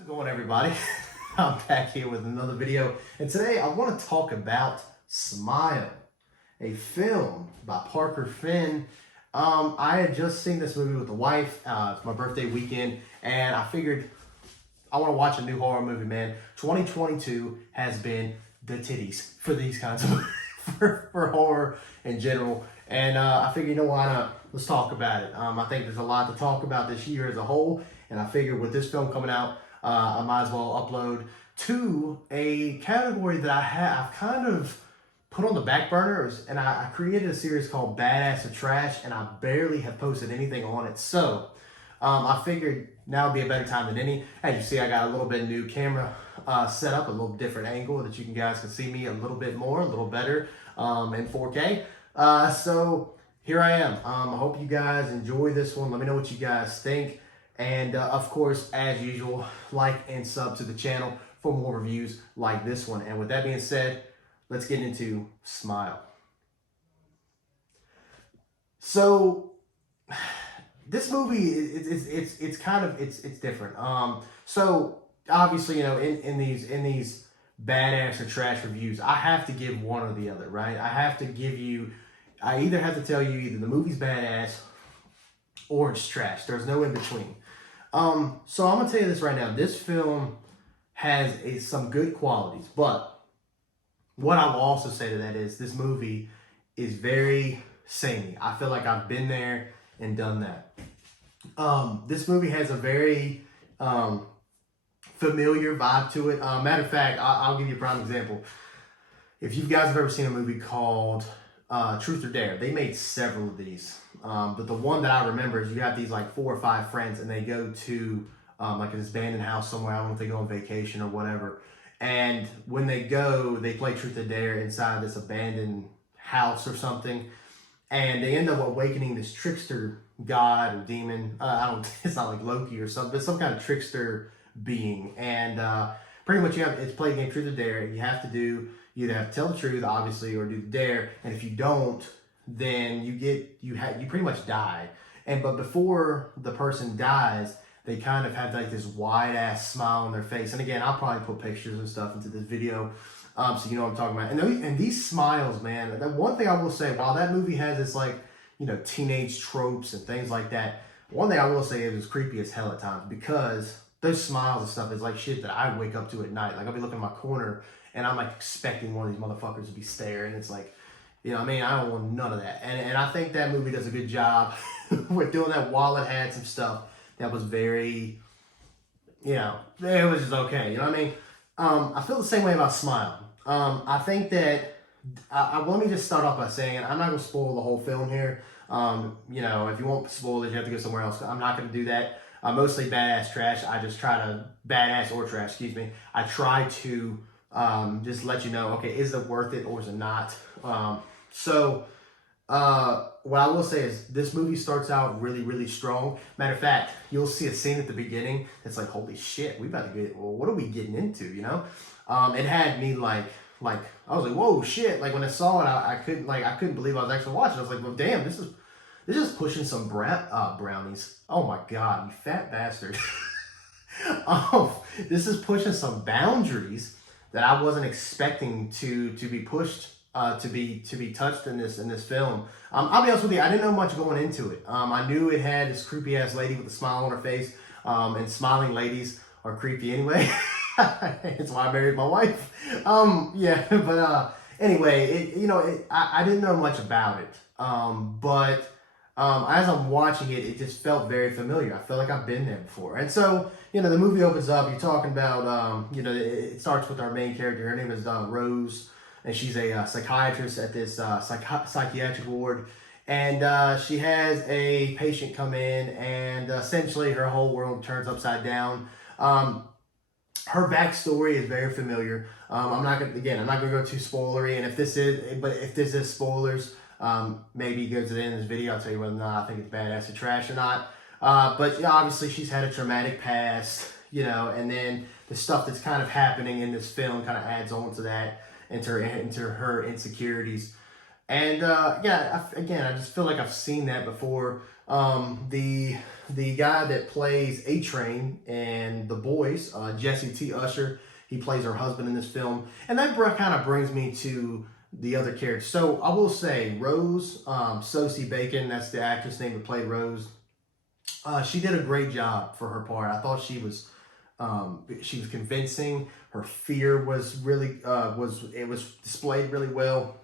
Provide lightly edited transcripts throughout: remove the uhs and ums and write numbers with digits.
How's it going, everybody? I'm back here with another video, and today I want to talk about Smile, a film by Parker Finn. I had just seen this movie with the wife. It's my birthday weekend, and I figured I want to watch a new horror movie, man. 2022 has been the titties for these kinds of for horror in general, and I figured, why not? Let's talk about it. I think there's a lot to talk about this year as a whole, and I figured with this film coming out, I might as well upload to a category that I've kind of put on the back burners, and I created a series called Badass or Trash, and I barely have posted anything on it. So I figured now would be a better time than any. As you see, I got a little bit new camera set up, a little different angle that you guys can see me a little bit more, a little better in 4K. So here I am. I hope you guys enjoy this one. Let me know what you guys think. And of course, as usual, like and sub to the channel for more reviews like this one. And with that being said, let's get into Smile. So this movie, it's kind of different. So obviously, in these badass or trash reviews, I have to give one or the other, right? I either have to tell you either the movie's badass or it's trash. There's no in between. So I'm gonna tell you this right now. This film has some good qualities, but what I will also say to that is this movie is very samey. I feel like I've been there and done that. This movie has a very familiar vibe to it. Matter of fact, I'll give you a prime example. If you guys have ever seen a movie called Truth or Dare, they made several of these. But the one that I remember is you have these like 4 or 5 friends, and they go to like this abandoned house somewhere. I don't know if they go on vacation or whatever. And when they go, they play Truth or Dare inside this abandoned house or something. And they end up awakening this trickster god or demon. It's not like Loki or something, but some kind of trickster being. And pretty much it's play game Truth or Dare. You have to either have to tell the truth, obviously, or do the dare. And if you don't, then you pretty much die. But before the person dies, they kind of have like this wide ass smile on their face. And again, I'll probably put pictures and stuff into this video, so you know what I'm talking about. And these smiles, man. The one thing I will say, while that movie has its like teenage tropes and things like that, one thing I will say is it's creepy as hell at times, because those smiles and stuff is like shit that I wake up to at night. Like I'll be looking in my corner and I'm like expecting one of these motherfuckers to be staring. It's like, I don't want none of that. And I think that movie does a good job with doing that while it had some stuff that was very, it was just okay. You know what I mean? I feel the same way about Smile. I think that, let me just start off by saying, I'm not going to spoil the whole film here. If you want spoilers, you have to go somewhere else. I'm not going to do that. Mostly badass trash. Badass or trash, excuse me. I try to just let you know, okay, is it worth it or is it not? What I will say is this movie starts out really, really strong. Matter of fact, you'll see a scene at the beginning that's like, holy shit, what are we getting into, It had me like, I was like, whoa, shit. Like when I saw it, I couldn't believe I was actually watching. I was like, well, damn, this is pushing some brownies. Oh my God, you fat bastard. This is pushing some boundaries that I wasn't expecting to be pushed, to be touched in this film. I'll be honest with you, I didn't know much going into it. I knew it had this creepy ass lady with a smile on her face, and smiling ladies are creepy anyway. It's why I married my wife. Anyway, I didn't know much about it. But as I'm watching it, it just felt very familiar. I felt like I've been there before. And so, the movie opens up, you're talking about, it starts with our main character. Her name is Rose, and she's a psychiatrist at this psychiatric ward. And she has a patient come in, and essentially her whole world turns upside down. Her backstory is very familiar. I'm not gonna go too spoilery. And if this is spoilers, maybe go to the end of this video. I'll tell you whether or not I think it's badass or trash or not. But obviously she's had a traumatic past, and then the stuff that's kind of happening in this film kind of adds on to that, into her insecurities. And I just feel like I've seen that before. The guy that plays A-Train and The Boys, Jesse T. Usher, he plays her husband in this film, and that kind of brings me to the other characters. So I will say Rose, Sosie Bacon, that's the actress name that played Rose. She did a great job for her part. I thought she was convincing. Her fear was really was displayed really well.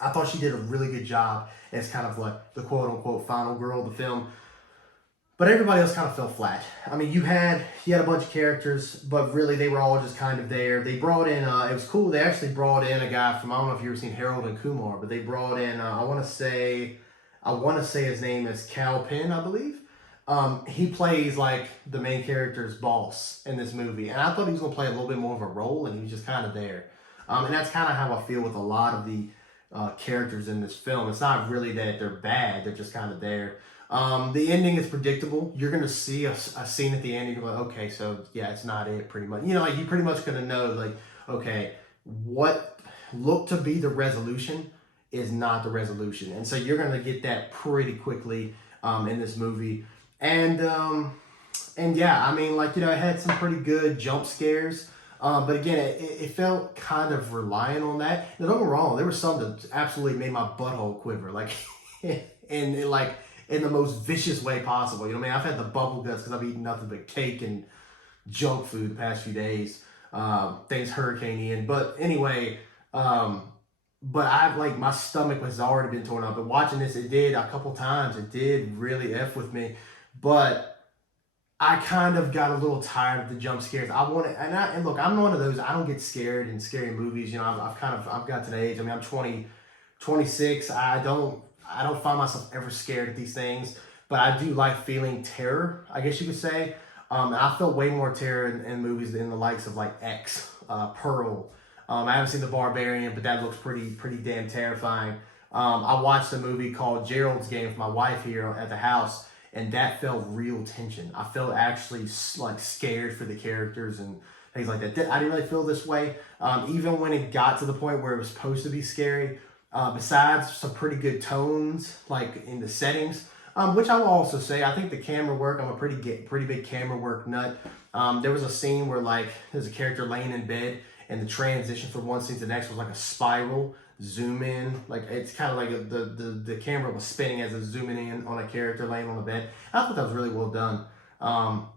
I thought she did a really good job as kind of like the quote unquote final girl of the film. But everybody else kind of fell flat. I mean, you had a bunch of characters, but really they were all just kind of there. They brought in, it was cool. They actually brought in a guy from, I don't know if you've ever seen Harold and Kumar, but they brought in, I want to say his name is Cal Penn, I believe. He plays like the main character's boss in this movie, and I thought he was gonna play a little bit more of a role, and he was just kind of there. And that's kind of how I feel with a lot of the characters in this film. It's not really that they're bad; they're just kind of there. The ending is predictable. You're gonna see a scene at the end, and you're like, okay, so yeah, it's not it. Pretty much, you know, like you pretty much gonna know, like, okay, what looked to be the resolution is not the resolution, and so you're gonna get that pretty quickly in this movie. And yeah, I mean, like, you know, it had some pretty good jump scares. But again, it felt kind of reliant on that. Now, don't get me wrong, there was some that absolutely made my butthole quiver, like, in the most vicious way possible. You know what I mean? I've had the bubble guts because I've eaten nothing but cake and junk food the past few days. Thanks Hurricane Ian. But anyway, but I've like my stomach has already been torn up. But watching this, it did a couple times. It did really F with me. But I kind of got a little tired of the jump scares. And look, I'm one of those. I don't get scared in scary movies. You know, I've got to the age. I mean, I'm 26. I don't find myself ever scared at these things. But I do like feeling terror, I guess you could say. And I felt way more terror in movies than the likes of like X, Pearl. I haven't seen The Barbarian, but that looks pretty damn terrifying. I watched a movie called Gerald's Game with my wife here at the house, and that felt real tension. I felt actually like scared for the characters and things like that. I didn't really feel this way. Even when it got to the point where it was supposed to be scary, besides some pretty good tones, like in the settings, which I will also say, I think the camera work, I'm a pretty big camera work nut. There was a scene where like there's a character laying in bed, and the transition from one scene to the next was like a spiral zoom in. Like it's kind of like the camera was spinning as it's zooming in on a character laying on the bed. I thought that was really well done.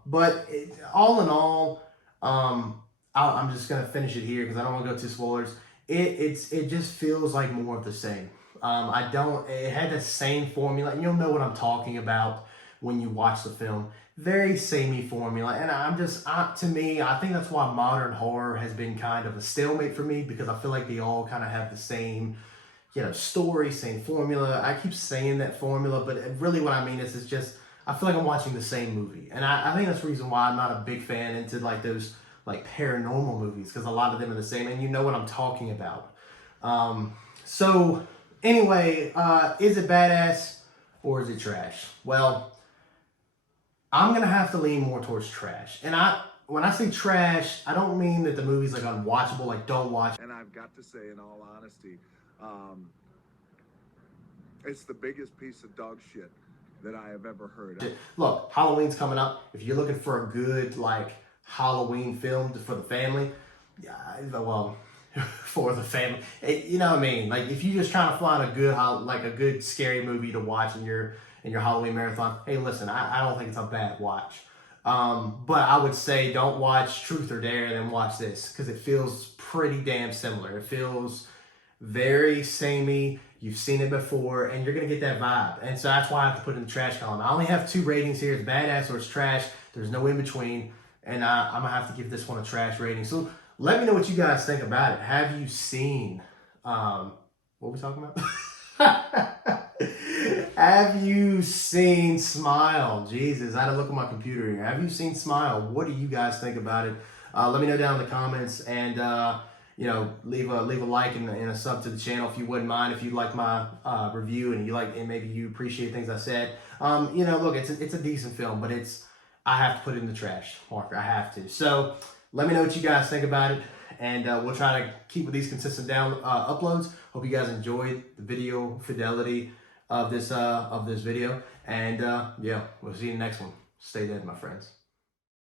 But all in all, I'm just gonna finish it here because I don't want to go too spoilers. It just feels like more of the same. It had the same formula. You'll know what I'm talking about when you watch the film. Very samey formula. And to me, I think that's why modern horror has been kind of a stalemate for me, because I feel like they all kind of have the same, you know, story, same formula. I keep saying that formula, but really what I mean is it's just, I feel like I'm watching the same movie. And I think that's the reason why I'm not a big fan into like those like paranormal movies, because a lot of them are the same, and you know what I'm talking about. So anyway, is it badass or is it trash? Well, I'm gonna have to lean more towards trash. And when I say trash, I don't mean that the movie's like unwatchable, like don't watch. And I've got to say, in all honesty, it's the biggest piece of dog shit that I have ever heard. Look, Halloween's coming up. If you're looking for a good like Halloween film for the family, yeah, well, for the family, you know what I mean. Like if you just trying to find a good scary movie to watch in your Halloween marathon, hey, listen, I don't think it's a bad watch. But I would say don't watch Truth or Dare, then watch this, because it feels pretty damn similar. It feels very samey. You've seen it before, and you're going to get that vibe. And so that's why I have to put it in the trash column. I only have 2 ratings here. It's badass or it's trash. There's no in between. And I'm going to have to give this one a trash rating. So let me know what you guys think about it. Have you seen, what were we talking about? Have you seen Smile? Jesus, I had to look at my computer here. Have you seen Smile? What do you guys think about it? Let me know down in the comments, and you know, leave a like and a sub to the channel if you wouldn't mind. If you like my review and maybe you appreciate things I said. You know, look, it's a decent film, but I have to put it in the trash marker. I have to. So let me know what you guys think about it, and we'll try to keep with these consistent uploads. Hope you guys enjoyed the video fidelity of this video, And yeah, we'll see you in the next one. Stay dead, my friends.